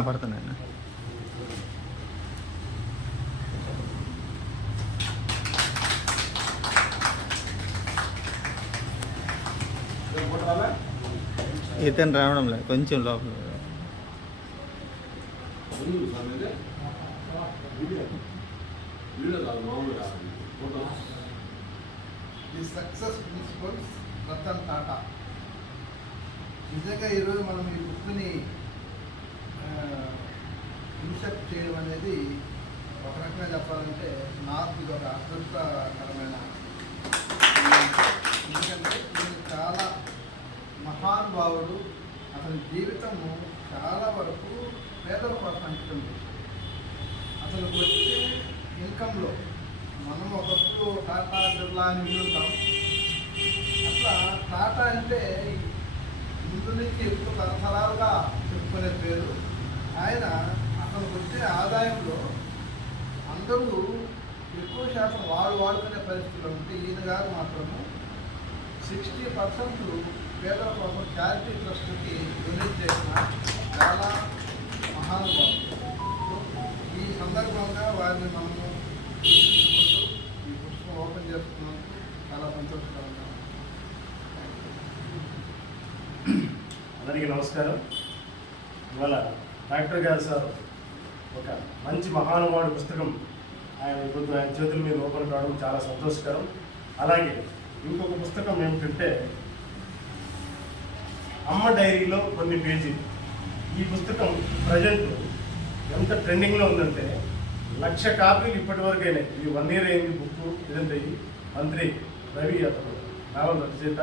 పడుతున్నాయి ఇతను రావడం లేదు కొంచెం లోపల the success principles Ratan Tata నిజంగా ఈరోజు మనం ఈ బుక్ని ఇన్సెప్ట్ చేయడం అనేది ఒక రకంగా చెప్పాలంటే నాకు ఇది ఒక అదృష్టకరమైన ఎందుకంటే నేను చాలా మహానుభావుడు అతని జీవితము చాలా వరకు పేదల కోసం అంకితం చేశాడు అతను వచ్చే ఇన్కంలో మనం ఒకప్పుడు టాటా బిర్లా అని వింటాం అట్లా టాటా అంటే ముందు నుంచి ఎక్కువ తరతరాలుగా చెప్పుకునే పేరు ఆయన అతనికి వచ్చే ఆదాయంలో అందరూ ఎక్కువ శాతం వాడు వాడుకునే పరిస్థితులు ఉంటే ఈయన గారు మాత్రము సిక్స్టీ పర్సెంట్ పేదల కోసం చారిటీ ట్రస్ట్కి డొనేట్ చేసిన చాలా మహానుభావం ఈ సందర్భంగా వారిని మనము ఈ పుస్తకం ఓపెన్ చేస్తున్నందుకు చాలా సంతోషకరంగా ఉంది. అందరికీ నమస్కారం. ఇవాళ డాక్టర్ గారు సార్ ఒక మంచి మహానుభావుడి పుస్తకం ఆయన ఇప్పుడు ఆయన చేతుల మీద ఓపెన్ కావడం చాలా సంతోషకరం. అలాగే ఇంకొక పుస్తకం ఏమిటంటే అమ్మ డైరీలో కొన్ని పేజీలు. ఈ పుస్తకం ప్రజెంట్ ఎంత ట్రెండింగ్లో ఉందంటే లక్ష కాపీలు ఇప్పటి వరకు అయినాయి ఇది వన్ ఇయర్ అయింది బుక్ ఇదంటే మంత్రి రవి అతను నావల్ రచయిత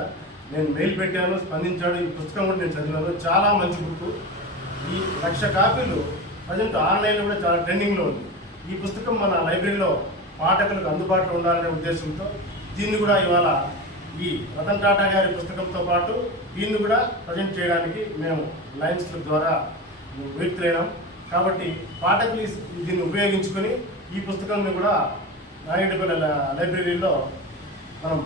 నేను మెయిల్ పెట్టాను స్పందించాడు ఈ పుస్తకం కూడా నేను చదివాను. చాలా మంచి బుక్. ఈ లక్ష కాపీలు ప్రజెంట్ ఆన్లైన్లో కూడా చాలా ట్రెండింగ్లో ఉంది. ఈ పుస్తకం మన లైబ్రరీలో పాఠకులకు అందుబాటులో ఉండాలనే ఉద్దేశంతో దీన్ని కూడా ఇవాళ ఈ రతన్ టాటా గారి పుస్తకంతో పాటు దీన్ని కూడా ప్రజెంట్ చేయడానికి మేము లయన్స్ క్లబ్ ద్వారా వ్యక్తులైనాం కాబట్టి పాఠకులు దీన్ని ఉపయోగించుకొని ఈ పుస్తకాన్ని కూడా నాగేటిపల్లి లైబ్రరీలో మనం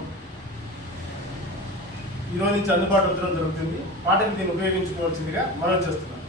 ఈరోజు నుంచి అందుబాటు ఉండడం జరుగుతుంది. పాటకి దీన్ని ఉపయోగించుకోవాల్సిందిగా మనం చేస్తున్నాం